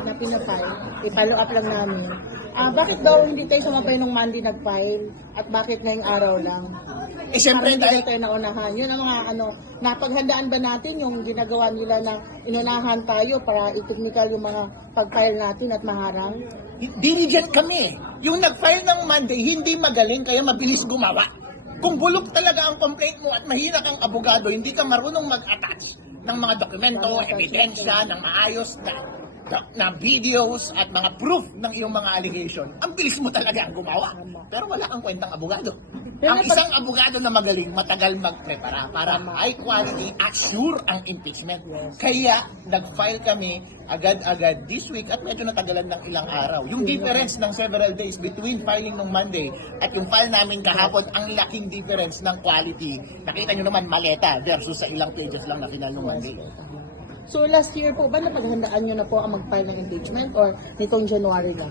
na pinafile, i-follow up lang namin. Bakit daw hindi tayo sumabay nung Monday nag-file at bakit ngayong araw lang? Siyempre Parang dahil hindi tayo naunahan. Yun ang mga napaghandaan ba natin yung ginagawa nila na inunahan tayo para i-technical yung mga pag-file natin at maharang? diligent kami. Yung nag-file ng Monday, hindi magaling kaya mabilis gumawa. Kung bulok talaga ang complaint mo at mahina kang abogado, hindi ka marunong mag-attach ng mga dokumento, ebidensya, ng maayos na videos at mga proof ng iyong mga allegation, ang bilis mo talaga ang gumawa. Pero wala kang kwentang abogado. Ang isang abogado na magaling, matagal magprepara para high quality at sure ang impeachment. Kaya nag-file kami agad-agad this week at medyo natagalan ng ilang araw. Yung difference ng several days between filing ng Monday at yung file namin kahapon, ang laking difference ng quality. Nakita nyo naman, maleta versus sa ilang pages lang na final ng Monday. So last year po ba napaghandaan nyo na po ang mag-file ng impeachment or nitong January lang?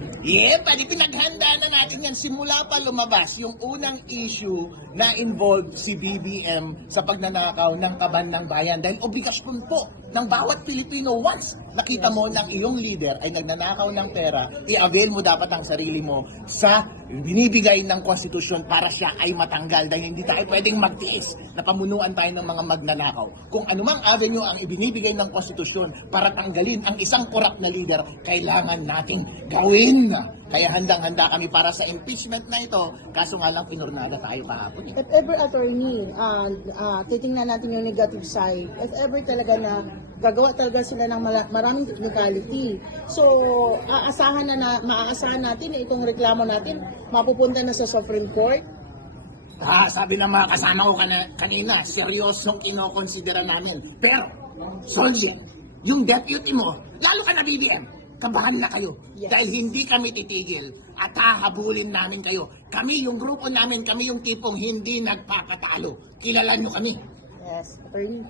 Pwede pinaghandaan na natin yan simula pa lumabas yung unang issue na involved si BBM sa pagnanakaw ng kaban ng bayan. Dahil obligasyon po ng bawat Pilipino once nakita mo ng iyong leader ay nagnanakaw ng pera, i-avail mo dapat ang sarili mo sa binibigay ng konstitusyon para siya ay matanggal dahil hindi tayo pwedeng magtiis na pamunuan tayo ng mga magnanakaw. Kung anumang avenue ang ibinibigay ng konstitusyon para tanggalin ang isang korap na leader, kailangan nating gawin. Kaya handang-handa kami para sa impeachment na ito, kaso nga lang pinurnada tayo kahapon. If ever, attorney, titingnan natin yung negative side, if ever talaga na gagawa talaga sila ng maraming technicality. So, maaasahan natin na itong reklamo natin mapupunta na sa Supreme Court. Sabi ng mga kasama ko kanina, seryosong kinokonsidera namin. Pero, Solje, yung deputy mo, lalo ka na BBM, kabahan na kayo. Yes. Dahil hindi kami titigil at hahabulin namin kayo. Kami, yung grupo namin, kami yung tipong hindi nagpapatalo. Kilala nyo kami. Yes, attorney.